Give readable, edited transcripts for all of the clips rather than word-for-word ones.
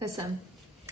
Listen,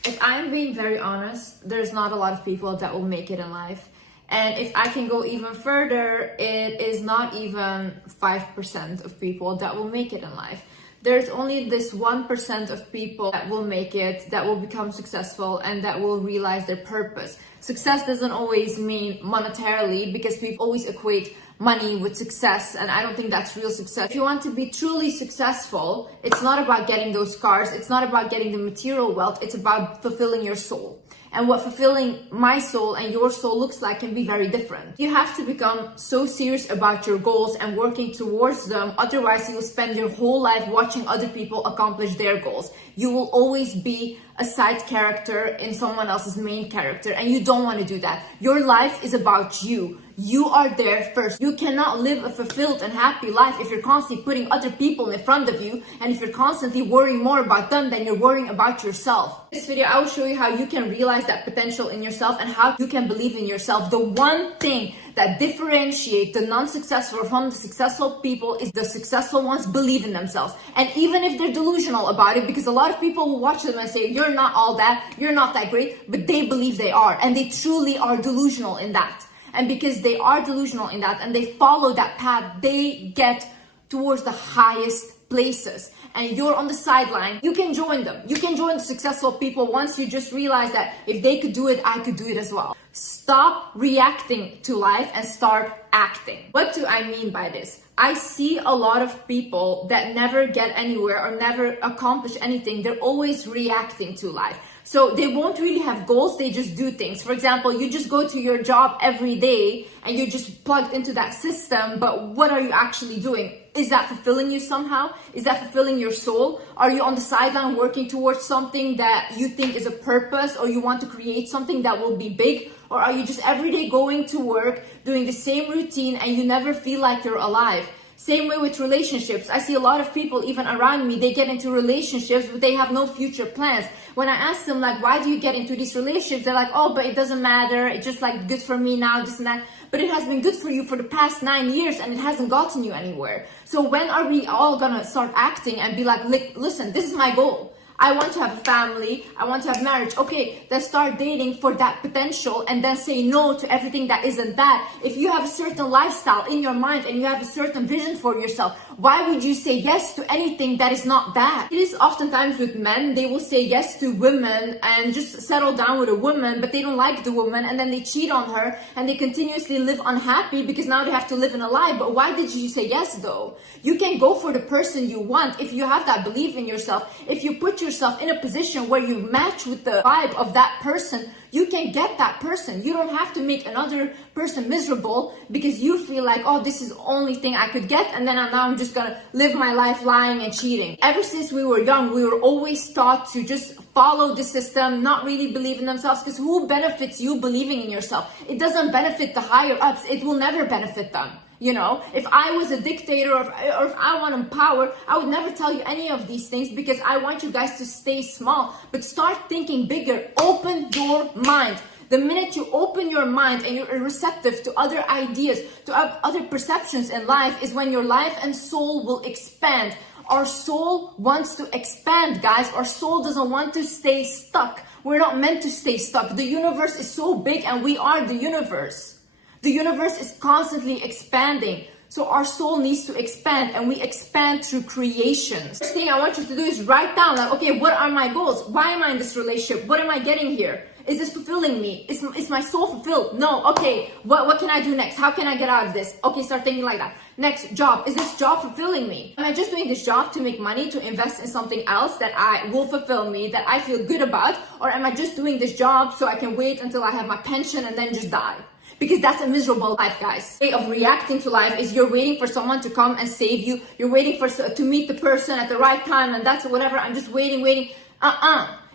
if I'm being very honest, there's not a lot of people that will make it in life. And if I can go even further, it is not even 5% of people that will make it in life. There's only this 1% of people that will make it, that will become successful, and that will realize their purpose. Success doesn't always mean monetarily, because people always equate money with success, and I don't think that's real success. If you want to be truly successful, it's not about getting those cars, it's not about getting the material wealth, it's about fulfilling your soul. And what fulfilling my soul and your soul looks like can be very different. You have to become so serious about your goals and working towards them. Otherwise, you will spend your whole life watching other people accomplish their goals. You will always be a side character in someone else's main character, and you don't want to do that. Your life is about you. You are there first. You cannot live a fulfilled and happy life if you're constantly putting other people in front of you, and if you're constantly worrying more about them than you're worrying about yourself. In this video, I will show you how you can realize that potential in yourself and how you can believe in yourself. The one thing that differentiates the non-successful from the successful people is the successful ones believe in themselves. And even if they're delusional about it, because a lot of people will watch them and say, you're not all that, you're not that great, but they believe they are, and they truly are delusional in that. And because they are delusional in that and they follow that path, they get towards the highest places. And you're on the sideline, you can join them. You can join the successful people once you just realize that if they could do it, I could do it as well. Stop reacting to life and start acting. What do I mean by this? I see a lot of people that never get anywhere or never accomplish anything. They're always reacting to life. So they won't really have goals, they just do things. For example, you just go to your job every day and you're just plugged into that system, but what are you actually doing? Is that fulfilling you somehow? Is that fulfilling your soul? Are you on the sideline working towards something that you think is a purpose, or you want to create something that will be big? Or are you just every day going to work, doing the same routine, and you never feel like you're alive? Same way with relationships. I see a lot of people, even around me, they get into relationships, but they have no future plans. When I ask them, like, why do you get into these relationships? They're like, oh, but it doesn't matter. It's just like good for me now, this and that. But it has been good for you for the past 9 years and it hasn't gotten you anywhere. So when are we all gonna start acting and be like, listen, this is my goal. I want to have a family, I want to have marriage. Okay, then start dating for that potential and then say no to everything that isn't that. If you have a certain lifestyle in your mind and you have a certain vision for yourself, why would you say yes to anything that is not that? It is oftentimes with men, they will say yes to women and just settle down with a woman, but they don't like the woman and then they cheat on her and they continuously live unhappy because now they have to live in a lie. But why did you say yes though? You can go for the person you want if you have that belief in yourself. If you put yourself in a position where you match with the vibe of that person, you can get that person. You don't have to make another person miserable because you feel like, oh, this is the only thing I could get, and then now I'm just gonna live my life lying and cheating. Ever since we were young, we were always taught to just follow the system, not really believe in themselves, because who benefits you believing in yourself? It doesn't benefit the higher ups. It will never benefit them. You know, if I was a dictator or if I want power, I would never tell you any of these things because I want you guys to stay small. But start thinking bigger. Open your mind. The minute you open your mind and you're receptive to other ideas, to other perceptions in life, is when your life and soul will expand. Our soul wants to expand, guys. Our soul doesn't want to stay stuck. We're not meant to stay stuck. The universe is so big and we are the universe. The universe is constantly expanding. So our soul needs to expand, and we expand through creations. First thing I want you to do is write down, like, okay, what are my goals? Why am I in this relationship? What am I getting here? Is this fulfilling me? Is my soul fulfilled? No. Okay, what can I do next? How can I get out of this? Okay, start thinking like that. Next, job. Is this job fulfilling me? Am I just doing this job to make money, to invest in something else that will fulfill me, that I feel good about? Or am I just doing this job so I can wait until I have my pension and then just die? Because that's a miserable life, guys. The way of reacting to life is you're waiting for someone to come and save you. You're waiting to meet the person at the right time, and that's whatever. I'm just waiting.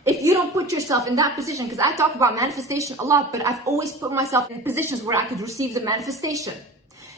If you don't put yourself in that position, because I talk about manifestation a lot, but I've always put myself in positions where I could receive the manifestation.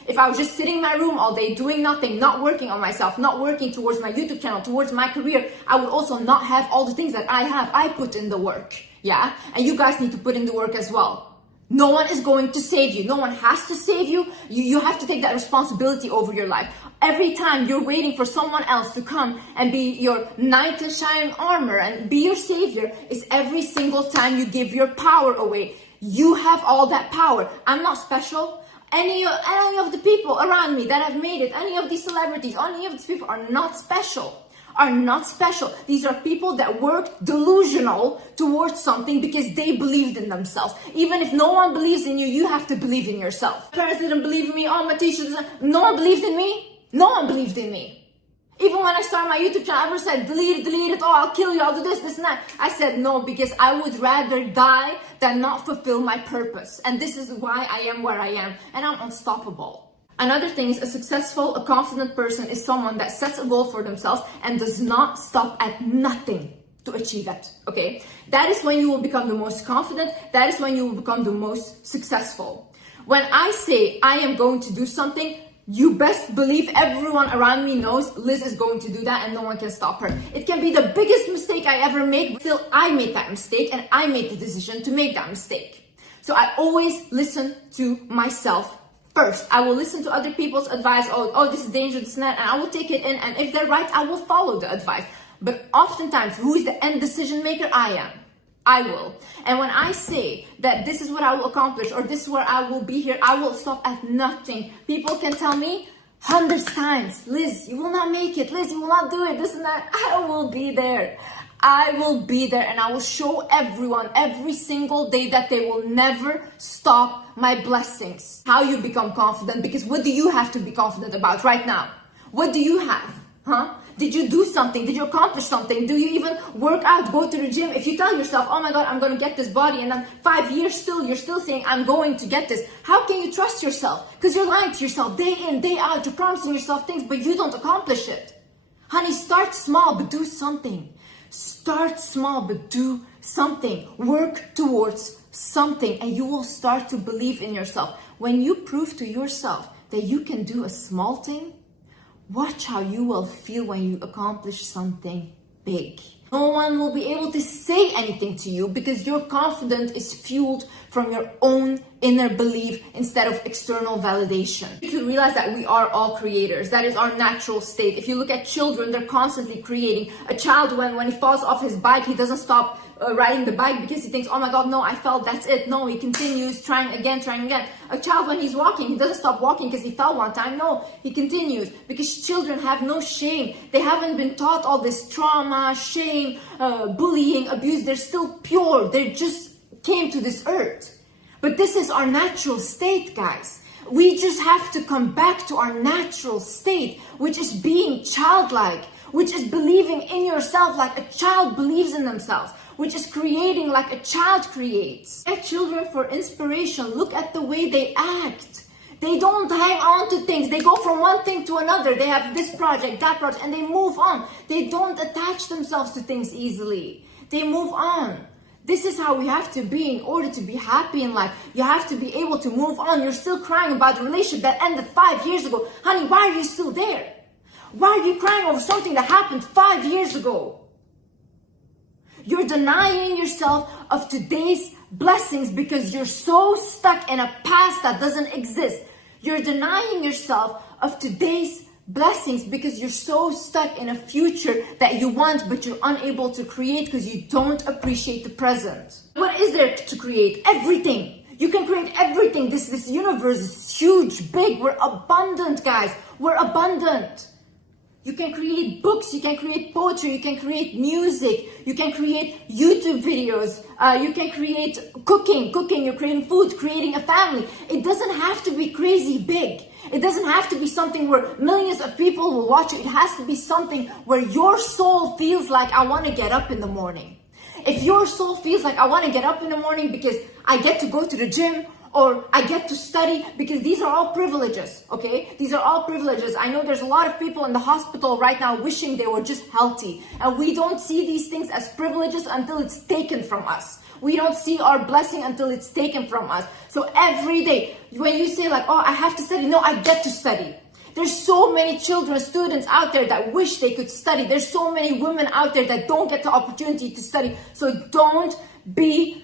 If I was just sitting in my room all day doing nothing, not working on myself, not working towards my YouTube channel, towards my career, I would also not have all the things that I have. I put in the work, yeah? And you guys need to put in the work as well. No one is going to save you. No one has to save you. You have to take that responsibility over your life. Every time you're waiting for someone else to come and be your knight in shining armor and be your savior, is every single time you give your power away. You have all that power. I'm not special. Any of the people around me that have made it, any of these celebrities, any of these people are not special. Are not special. These are people that worked delusional towards something because they believed in themselves. Even if no one believes in you, you have to believe in yourself. My parents didn't believe in me. Oh, my teachers, no one believed in me. No one believed in me. Even when I started my YouTube channel, I ever said, delete it, oh, I'll kill you, I'll do this and that. I said no, because I would rather die than not fulfill my purpose. And this is why I am where I am. And I'm unstoppable. Another thing is, a successful, a confident person is someone that sets a goal for themselves and does not stop at nothing to achieve it, okay? That is when you will become the most confident. That is when you will become the most successful. When I say I am going to do something, you best believe everyone around me knows Liz is going to do that and no one can stop her. It can be the biggest mistake I ever make, but still I made that mistake and I made the decision to make that mistake. So I always listen to myself first. I will listen to other people's advice. Oh, this is dangerous, this and that, and I will take it in. And if they're right, I will follow the advice. But oftentimes, who is the end decision maker? I am. I will. And when I say that this is what I will accomplish, or this is where I will be here, I will stop at nothing. People can tell me hundreds times, Liz, you will not make it. Liz, you will not do it, this and that. I will be there. I will be there, and I will show everyone every single day that they will never stop my blessings. How you become confident, because what do you have to be confident about right now? What do you have? Huh? Did you do something? Did you accomplish something? Do you even work out, go to the gym? If you tell yourself, oh my God, I'm going to get this body, and then 5 years still, you're still saying, I'm going to get this. How can you trust yourself? Because you're lying to yourself day in, day out. You're promising yourself things, but you don't accomplish it. Honey, start small, but do something. Start small, but do something. Work towards something, and you will start to believe in yourself. When you prove to yourself that you can do a small thing, watch how you will feel when you accomplish something big. No one will be able to say anything to you because your confidence is fueled from your own inner belief instead of external validation. You should realize that we are all creators. That is our natural state. If you look at children, they're constantly creating. A child, when he falls off his bike, he doesn't stop riding the bike because he thinks, oh my God, no, I fell, that's it. No, he continues trying again. A child, when he's walking, he doesn't stop walking because he fell one time. No, he continues, because children have no shame. They haven't been taught all this trauma, shame, bullying, abuse. They're still pure. They just came to this earth. But this is our natural state, guys. We just have to come back to our natural state, which is being childlike, which is believing in yourself like a child believes in themselves, which is creating like a child creates. Get children for inspiration. Look at the way they act. They don't hang on to things. They go from one thing to another. They have this project, that project, and they move on. They don't attach themselves to things easily. They move on. This is how we have to be in order to be happy in life. You have to be able to move on. You're still crying about a relationship that ended 5 years ago. Honey, why are you still there? Why are you crying over something that happened 5 years ago? You're denying yourself of today's blessings because you're so stuck in a past that doesn't exist. You're denying yourself of today's blessings because you're so stuck in a future that you want, but you're unable to create because you don't appreciate the present. What is there to create? Everything. You can create everything. This universe is huge, big. We're abundant, guys. We're abundant. You can create books, you can create poetry, you can create music, you can create YouTube videos, you can create cooking, you're creating food, creating a family. It doesn't have to be crazy big. It doesn't have to be something where millions of people will watch it. It has to be something where your soul feels like, I want to get up in the morning. If your soul feels like, I want to get up in the morning because I get to go to the gym, or I get to study, because these are all privileges, okay? These are all privileges. I know there's a lot of people in the hospital right now wishing they were just healthy. And we don't see these things as privileges until it's taken from us. We don't see our blessing until it's taken from us. So every day, when you say like, oh, I have to study, no, I get to study. There's so many children, students out there that wish they could study. There's so many women out there that don't get the opportunity to study. So don't be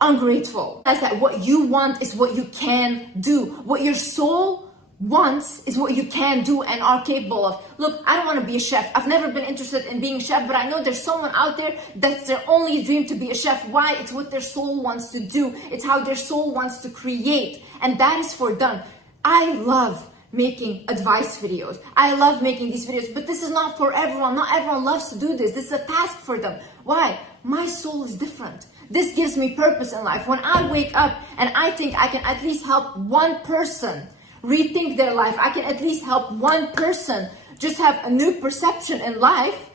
ungrateful. That's that what you want is what you can do. What your soul wants is what you can do and are capable of. Look, I don't want to be a chef. I've never been interested in being a chef, but I know there's someone out there that's their only dream to be a chef. Why? It's what their soul wants to do. It's how their soul wants to create. And that is for them. I love making advice videos. I love making these videos, but this is not for everyone. Not everyone loves to do this. This is a task for them. Why? My soul is different. This gives me purpose in life. When I wake up and I think I can at least help one person rethink their life, I can at least help one person just have a new perception in life,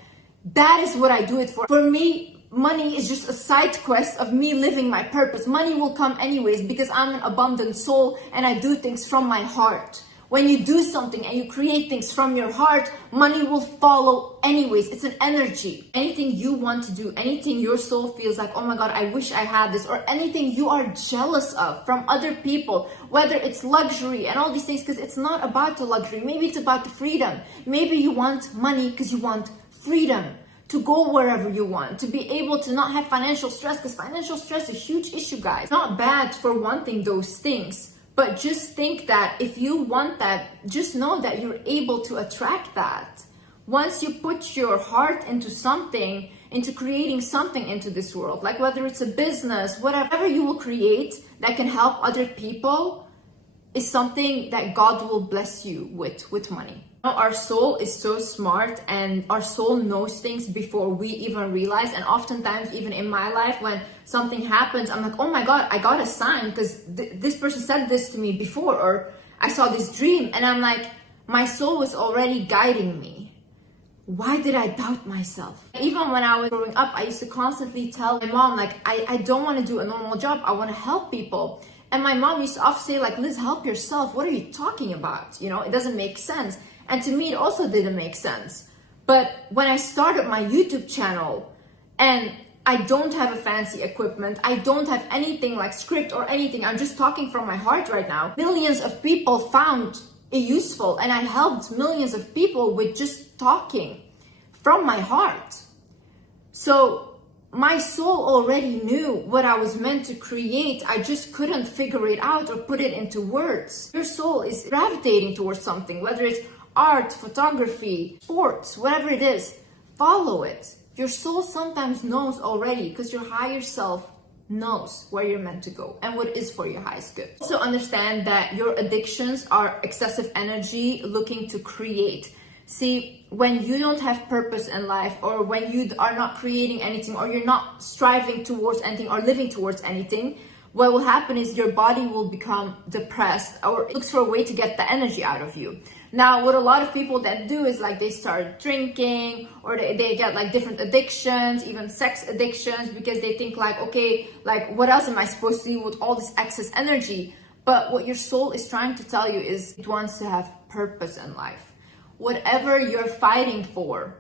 that is what I do it for. For me, money is just a side quest of me living my purpose. Money will come anyways because I'm an abundant soul and I do things from my heart. When you do something and you create things from your heart, money will follow anyways. It's an energy. Anything you want to do, anything your soul feels like, oh my God, I wish I had this, or anything you are jealous of from other people, whether it's luxury and all these things, because it's not about the luxury. Maybe it's about the freedom. Maybe you want money because you want freedom to go wherever you want, to be able to not have financial stress, because financial stress is a huge issue, guys. Not bad for wanting those things. But just think that if you want that, just know that you're able to attract that. Once you put your heart into something, into creating something into this world, like whether it's a business, whatever you will create that can help other people, is something that God will bless you with money. Our soul is so smart and our soul knows things before we even realize. And oftentimes, even in my life, when something happens, I'm like, oh my God, I got a sign because this person said this to me before, or I saw this dream. And I'm like, my soul was already guiding me. Why did I doubt myself? Even when I was growing up, I used to constantly tell my mom, like, I don't want to do a normal job. I want to help people. And my mom used to often say, like, Liz, help yourself. What are you talking about? You know, it doesn't make sense. And to me, it also didn't make sense. But when I started my YouTube channel and I don't have a fancy equipment, I don't have anything like script or anything, I'm just talking from my heart right now. Millions of people found it useful and I helped millions of people with just talking from my heart. So my soul already knew what I was meant to create. I just couldn't figure it out or put it into words. Your soul is gravitating towards something, whether it's art, photography, sports, whatever it is, follow it. Your soul sometimes knows already because your higher self knows where you're meant to go and what is for your highest good. Also understand that your addictions are excessive energy looking to create. See, when you don't have purpose in life, or when you are not creating anything, or you're not striving towards anything or living towards anything, what will happen is your body will become depressed or it looks for a way to get the energy out of you. Now, what a lot of people that do is like they start drinking, or they get like different addictions, even sex addictions, because they think like, okay, like what else am I supposed to do with all this excess energy? But what your soul is trying to tell you is it wants to have purpose in life. Whatever you're fighting for,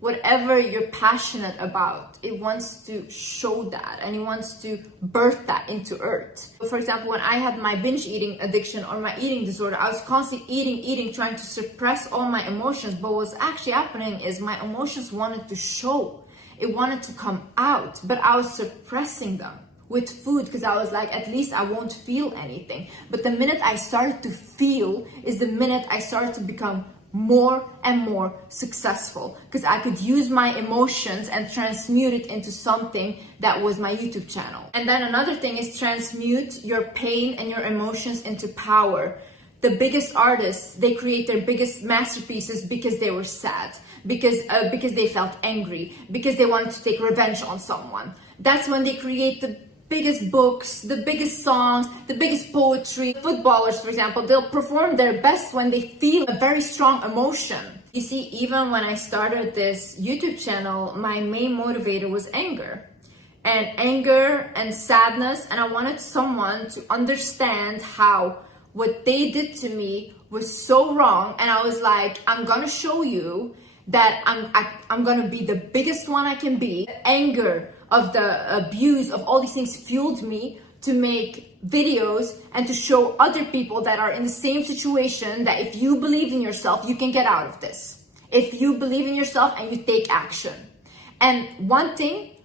whatever you're passionate about, it wants to show that and it wants to birth that into earth. For example, when I had my binge eating addiction or my eating disorder, I was constantly eating, trying to suppress all my emotions. But what's actually happening is my emotions wanted to show. It wanted to come out, but I was suppressing them with food because I was like, at least I won't feel anything. But the minute I started to feel is the minute I started to become more and more successful, because I could use my emotions and transmute it into something that was my YouTube channel. And then another thing is transmute your pain and your emotions into power. The biggest artists, they create their biggest masterpieces because they were sad, because they felt angry, because they wanted to take revenge on someone. That's when they create the biggest books, the biggest songs, the biggest poetry. Footballers, for example, they'll perform their best when they feel a very strong emotion. You see, even when I started this YouTube channel, my main motivator was anger. And anger and sadness, and I wanted someone to understand how what they did to me was so wrong. And I was like, I'm gonna show you that I'm gonna be the biggest one I can be. The anger of the abuse of all these things fueled me to make videos and to show other people that are in the same situation that if you believe in yourself, you can get out of this. If you believe in yourself and you take action. And one thing,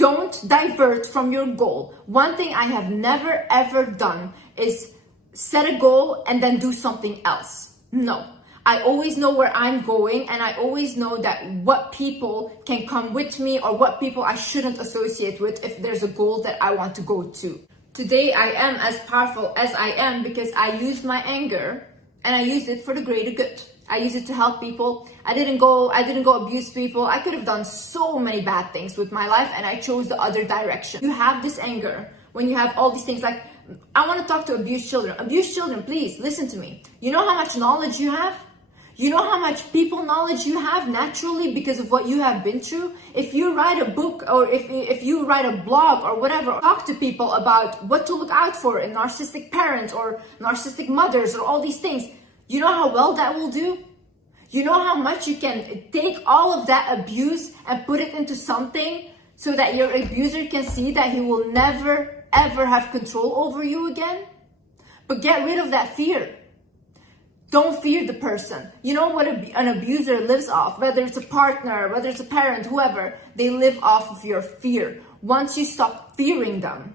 Don't divert from your goal. One thing I have never ever done is set a goal and then do something else. No. I always know where I'm going, and I always know that what people can come with me or what people I shouldn't associate with if there's a goal that I want to go to. Today I am as powerful as I am because I used my anger and I used it for the greater good. I used it to help people. I didn't go abuse people. I could have done so many bad things with my life, and I chose the other direction. You have this anger when you have all these things. Like, I want to talk to abused children. Abused children, please listen to me. You know how much knowledge you have? You know how much people knowledge you have naturally because of what you have been through? If you write a book or if you write a blog or whatever, talk to people about what to look out for in narcissistic parents or narcissistic mothers or all these things. You know how well that will do? You know how much you can take all of that abuse and put it into something so that your abuser can see that he will never ever have control over you again? But get rid of that fear. Don't fear the person. You know what an abuser lives off, whether it's a partner, whether it's a parent, whoever, they live off of your fear. Once you stop fearing them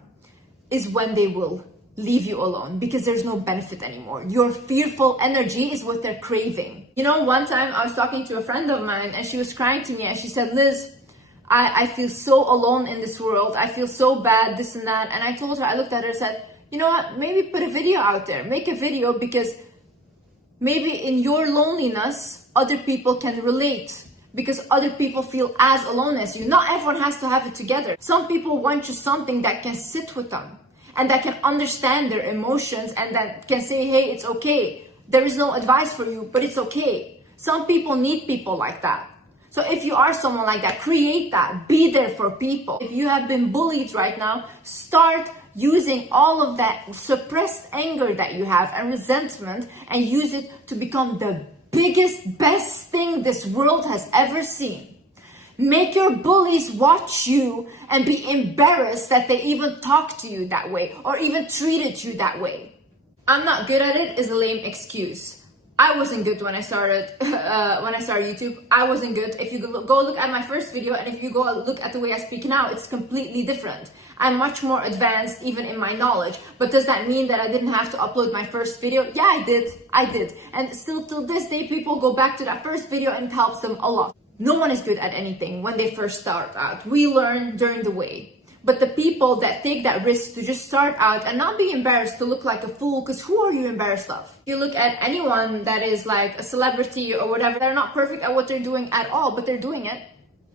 is when they will leave you alone because there's no benefit anymore. Your fearful energy is what they're craving. You know, one time I was talking to a friend of mine and she was crying to me and she said, Liz, I feel so alone in this world. I feel so bad, this and that. And I told her, I looked at her and said, you know what, maybe put a video out there, make a video because maybe in your loneliness, other people can relate because other people feel as alone as you. Not everyone has to have it together. Some people want just something that can sit with them and that can understand their emotions and that can say, hey, it's okay. There is no advice for you, but it's okay. Some people need people like that. So if you are someone like that, create that. Be there for people. If you have been bullied right now, start using all of that suppressed anger that you have and resentment and use it to become the biggest, best thing this world has ever seen. Make your bullies watch you and be embarrassed that they even talked to you that way or even treated you that way. I'm not good at it is a lame excuse. I wasn't good when I started YouTube. I wasn't good. If you go look at my first video and if you go look at the way I speak now, it's completely different. I'm much more advanced even in my knowledge. But does that mean that I didn't have to upload my first video? Yeah, I did. And still till this day, people go back to that first video and it helps them a lot. No one is good at anything when they first start out. We learn during the way. But the people that take that risk to just start out and not be embarrassed to look like a fool, because who are you embarrassed of? You look at anyone that is like a celebrity or whatever, they're not perfect at what they're doing at all, but they're doing it.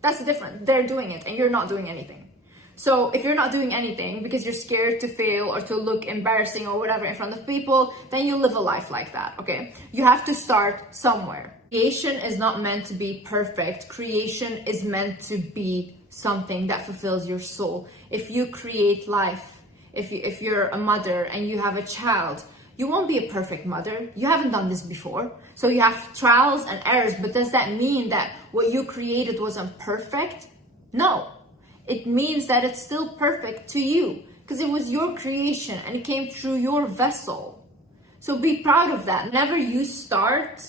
That's different. They're doing it and you're not doing anything. So if you're not doing anything because you're scared to fail or to look embarrassing or whatever in front of people, then you live a life like that, okay? You have to start somewhere. Creation is not meant to be perfect. Creation is meant to be something that fulfills your soul. If you create life, if you're a mother and you have a child, you won't be a perfect mother. You haven't done this before. So you have trials and errors, but does that mean that what you created wasn't perfect? No. It means that it's still perfect to you because it was your creation and it came through your vessel. So be proud of that. Whenever you start,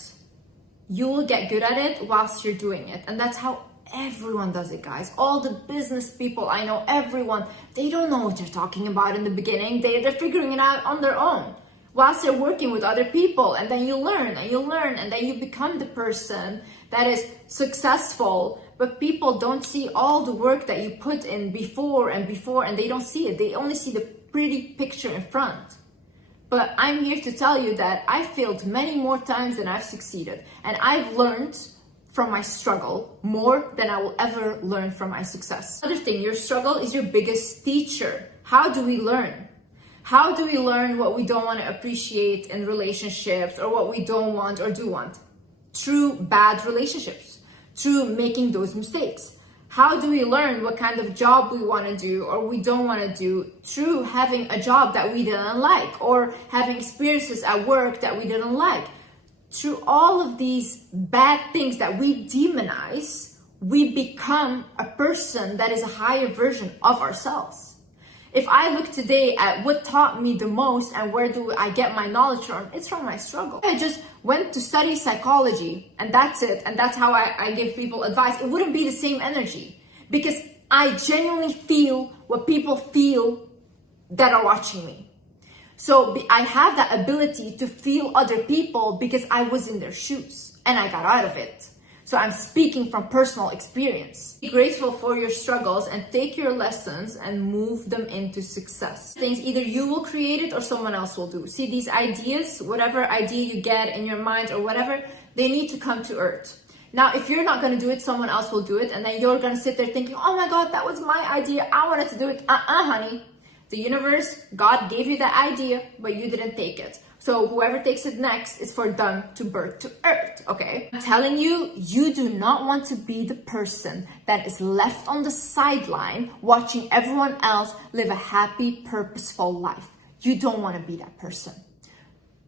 you will get good at it whilst you're doing it. And that's how everyone does it, guys. All the business people I know, everyone, they don't know what they're talking about in the beginning. They're figuring it out on their own whilst they're working with other people. And then you learn and you learn and then you become the person that is successful. But people don't see all the work that you put in before and they don't see it. They only see the pretty picture in front. But I'm here to tell you that I failed many more times than I've succeeded. And I've learned from my struggle more than I will ever learn from my success. Another thing, your struggle is your biggest teacher. How do we learn? How do we learn what we don't want to appreciate in relationships or what we don't want or do want? Through bad relationships, through making those mistakes. How do we learn what kind of job we want to do or we don't want to do? Through having a job that we didn't like or having experiences at work that we didn't like. Through all of these bad things that we demonize, we become a person that is a higher version of ourselves. If I look today at what taught me the most and where do I get my knowledge from, it's from my struggle. I just went to study psychology and that's it. And that's how I give people advice. It wouldn't be the same energy because I genuinely feel what people feel that are watching me. So I have that ability to feel other people because I was in their shoes and I got out of it. So I'm speaking from personal experience. Be grateful for your struggles and take your lessons and move them into success. Things either you will create it or someone else will do. See, these ideas, whatever idea you get in your mind or whatever, they need to come to earth. Now, if you're not going to do it, someone else will do it. And then you're going to sit there thinking, oh my God, that was my idea. I wanted to do it. Honey. The universe, God gave you that idea, but you didn't take it. So whoever takes it next is for them to birth to earth, okay? I'm telling you, you do not want to be the person that is left on the sideline watching everyone else live a happy, purposeful life. You don't want to be that person.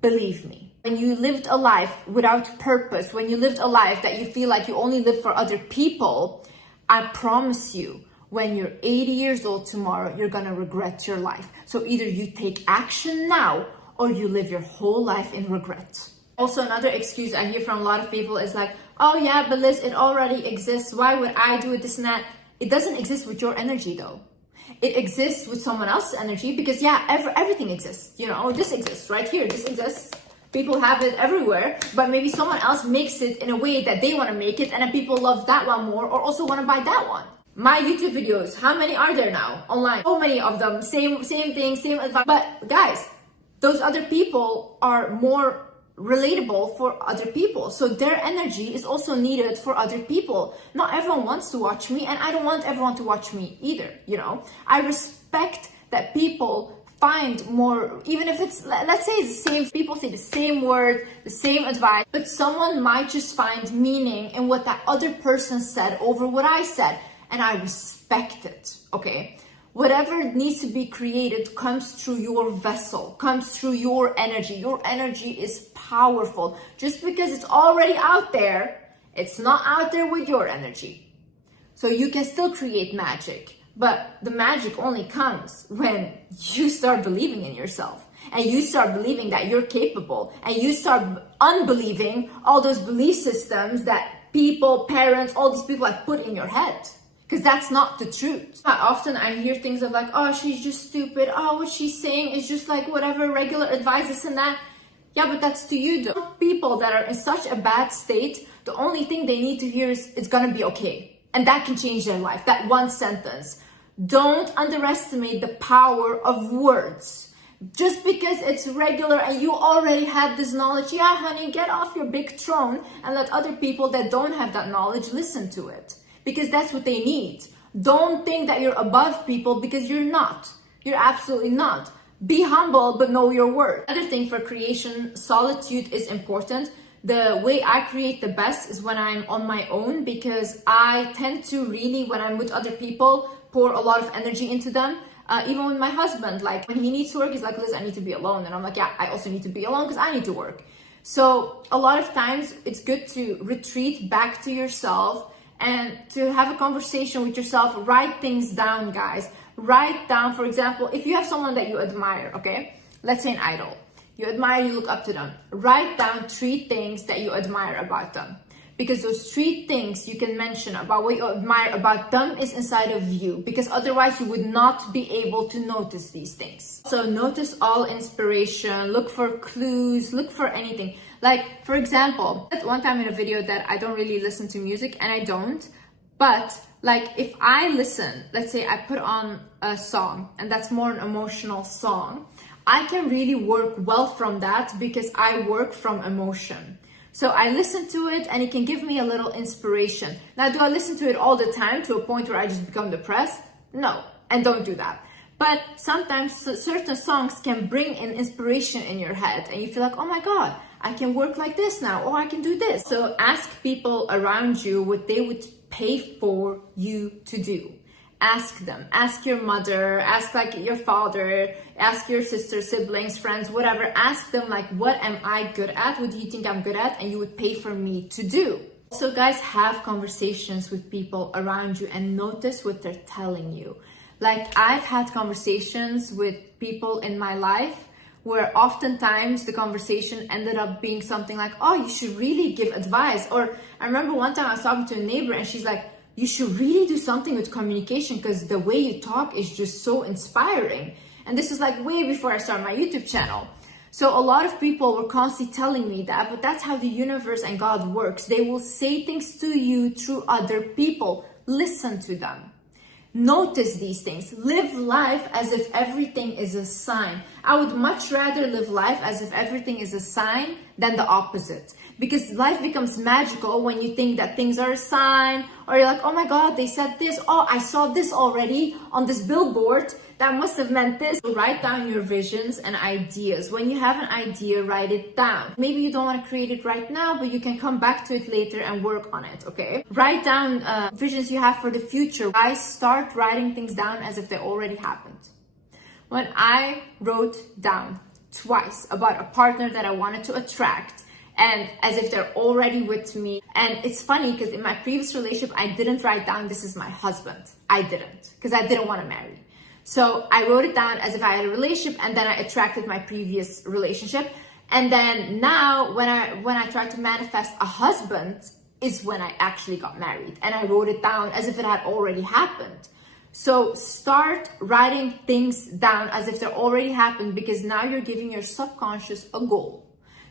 Believe me, when you lived a life without purpose, when you lived a life that you feel like you only live for other people, I promise you, when you're 80 years old tomorrow, you're gonna regret your life. So either you take action now or you live your whole life in regret. Also, another excuse I hear from a lot of people is like, oh yeah, but Liz, it already exists. Why would I do it, this and that? It doesn't exist with your energy though. It exists with someone else's energy because yeah, everything exists. You know, this exists right here, this exists. People have it everywhere, but maybe someone else makes it in a way that they wanna make it and then people love that one more or also wanna buy that one. My YouTube videos, how many are there now online? So many of them, same thing, same advice. But guys, those other people are more relatable for other people. So their energy is also needed for other people. Not everyone wants to watch me and I don't want everyone to watch me either, you know? I respect that people find more, even if it's, let's say it's the same, people say the same word, the same advice, but someone might just find meaning in what that other person said over what I said. And I respect it, okay? Whatever needs to be created comes through your vessel, comes through your energy. Your energy is powerful. Just because it's already out there, it's not out there with your energy. So you can still create magic, but the magic only comes when you start believing in yourself and you start believing that you're capable and you start unbelieving all those belief systems that people, parents, all these people have put in your head. Because that's not the truth. Often I hear things of like, oh, she's just stupid. Oh, what she's saying is just like whatever regular advice, this and that. Yeah, but that's to you though. People that are in such a bad state, the only thing they need to hear is it's gonna be okay. And that can change their life. That one sentence. Don't underestimate the power of words. Just because it's regular and you already had this knowledge, yeah, honey, get off your big throne and let other people that don't have that knowledge listen to it. Because that's what they need. Don't think that you're above people because you're not. You're absolutely not. Be humble, but know your worth. Another thing for creation, solitude is important. The way I create the best is when I'm on my own because I tend to really, when I'm with other people, pour a lot of energy into them. Even with my husband, like when he needs to work, he's like, Liz, I need to be alone. And I'm like, yeah, I also need to be alone because I need to work. So a lot of times it's good to retreat back to yourself and to have a conversation with yourself. Write things down, guys. Write down, for example, if you have someone that you admire, okay? Let's say an idol. You admire, you look up to them. Write down 3 things that you admire about them. Because those 3 things you can mention about what you admire about them is inside of you. Because otherwise you would not be able to notice these things. So notice all inspiration, look for clues, look for anything. Like, for example, one time in a video that I don't really listen to music, and I don't, but like if I listen, let's say I put on a song and that's more an emotional song, I can really work well from that because I work from emotion. So I listen to it and it can give me a little inspiration. Now, do I listen to it all the time to a point where I just become depressed? No, and don't do that. But sometimes certain songs can bring in inspiration in your head and you feel like, oh my God, I can work like this now, or I can do this. So ask people around you what they would pay for you to do. Ask them, ask your mother, ask like your father, ask your sister, siblings, friends, whatever. Ask them like, what am I good at? What do you think I'm good at? And you would pay for me to do. Also, guys, have conversations with people around you and notice what they're telling you. Like I've had conversations with people in my life where oftentimes the conversation ended up being something like, oh, you should really give advice. Or I remember one time I was talking to a neighbor and she's like, you should really do something with communication because the way you talk is just so inspiring. And this was like way before I started my YouTube channel. So a lot of people were constantly telling me that, but that's how the universe and God works. They will say things to you through other people. Listen to them. Notice these things. Live life as if everything is a sign. I would much rather live life as if everything is a sign than the opposite. Because life becomes magical when you think that things are a sign, or you're like, oh my God, they said this. Oh, I saw this already on this billboard. That must have meant this. Write down your visions and ideas. When you have an idea, write it down. Maybe you don't want to create it right now, but you can come back to it later and work on it, okay? Write down visions you have for the future. I start writing things down as if they already happened. When I wrote down twice about a partner that I wanted to attract, and as if they're already with me. And it's funny because in my previous relationship, I didn't write down, this is my husband. I didn't, because I didn't want to marry. So I wrote it down as if I had a relationship, and then I attracted my previous relationship. And then now when I tried to manifest a husband is when I actually got married, and I wrote it down as if it had already happened. So start writing things down as if they're already happened, because now you're giving your subconscious a goal.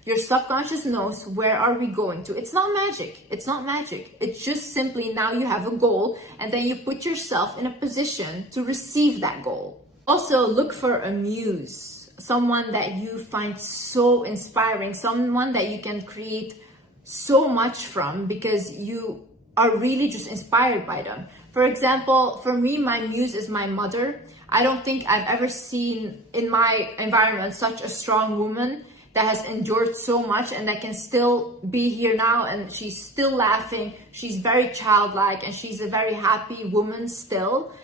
Your subconscious knows where are we going to. It's not magic. It's not magic. It's just simply now you have a goal, and then you put yourself in a position to receive that goal. Also, look for a muse, someone that you find so inspiring, someone that you can create so much from because you are really just inspired by them. For example, for me, my muse is my mother. I don't think I've ever seen in my environment such a strong woman that has endured so much and that can still be here now, and she's still laughing. She's very childlike and she's a very happy woman still.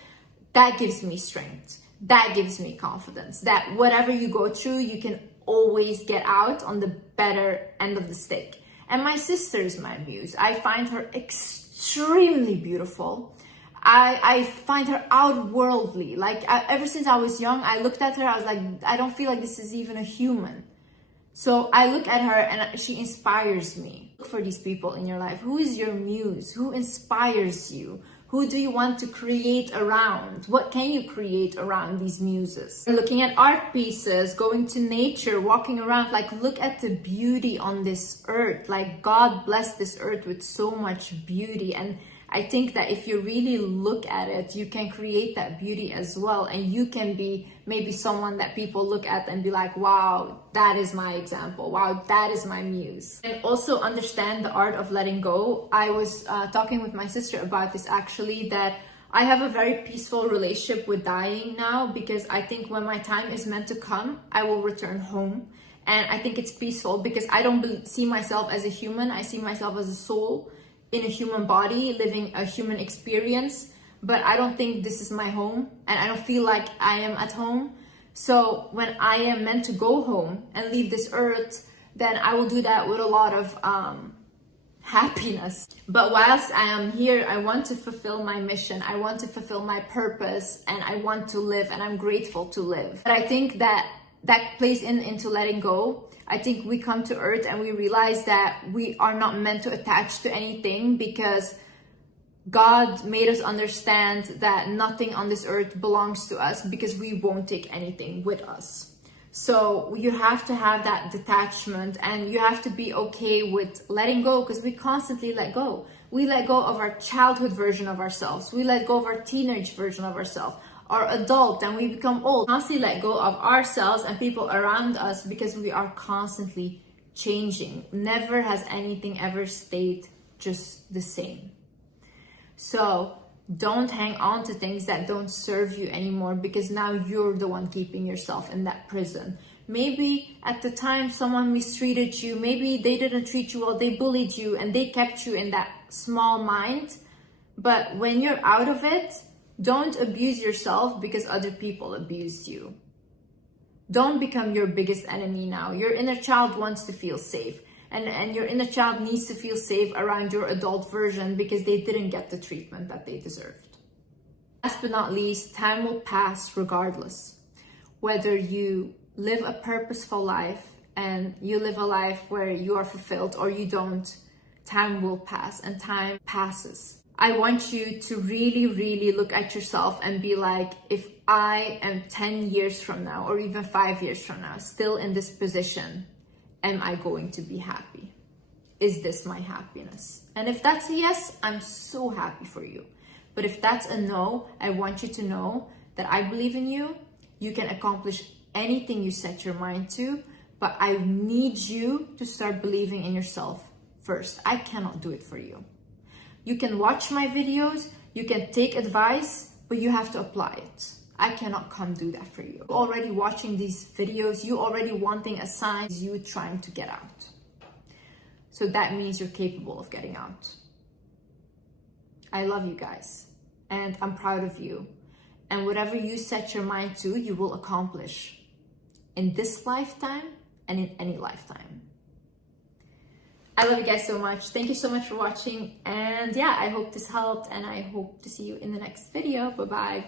That gives me strength. That gives me confidence that whatever you go through, you can always get out on the better end of the stick. And my sister is my muse. I find her extremely beautiful. I find her outworldly. Like ever since I was young, I looked at her, I was like, I don't feel like this is even a human. So I look at her and she inspires me. Look for these people in your life. Who is your muse? Who inspires you? Who do you want to create around? What can you create around these muses? Looking at art pieces, going to nature, walking around, like look at the beauty on this earth. Like God blessed this earth with so much beauty, and I think that if you really look at it, you can create that beauty as well. And you can be maybe someone that people look at and be like, wow, that is my example. Wow, that is my muse. And also understand the art of letting go. I was talking with my sister about this actually, that I have a very peaceful relationship with dying now, because I think when my time is meant to come, I will return home. And I think it's peaceful because I don't see myself as a human. I see myself as a soul in a human body, living a human experience, but I don't think this is my home, and I don't feel like I am at home. So when I am meant to go home and leave this earth, then I will do that with a lot of happiness. But whilst I am here, I want to fulfill my mission, I want to fulfill my purpose, and I want to live, and I'm grateful to live. But I think that plays into letting go. I think we come to earth and we realize that we are not meant to attach to anything, because God made us understand that nothing on this earth belongs to us, because we won't take anything with us. So you have to have that detachment, and you have to be okay with letting go, because we constantly let go. We let go of our childhood version of ourselves. We let go of our teenage version of ourselves, our adult, and we become old. Constantly let go of ourselves and people around us, because we are constantly changing. Never has anything ever stayed just the same. So don't hang on to things that don't serve you anymore, because now you're the one keeping yourself in that prison. Maybe at the time someone mistreated you, maybe they didn't treat you well, they bullied you, and they kept you in that small mind. But when you're out of it, don't abuse yourself because other people abused you. Don't become your biggest enemy now. Your inner child wants to feel safe. And your inner child needs to feel safe around your adult version, because they didn't get the treatment that they deserved. Last but not least, time will pass regardless. Whether you live a purposeful life and you live a life where you are fulfilled, or you don't, time will pass, and time passes. I want you to really, really look at yourself and be like, if I am 10 years from now, or even 5 years from now, still in this position, am I going to be happy? Is this my happiness? And if that's a yes, I'm so happy for you. But if that's a no, I want you to know that I believe in you. You can accomplish anything you set your mind to, but I need you to start believing in yourself first. I cannot do it for you. You can watch my videos, you can take advice, but you have to apply it. I cannot come do that for you. Already watching these videos, you already wanting a sign, you trying to get out. So that means you're capable of getting out. I love you guys, and I'm proud of you. And whatever you set your mind to, you will accomplish in this lifetime and in any lifetime. I love you guys so much. Thank you so much for watching. And yeah, I hope this helped, and I hope to see you in the next video. Bye-bye.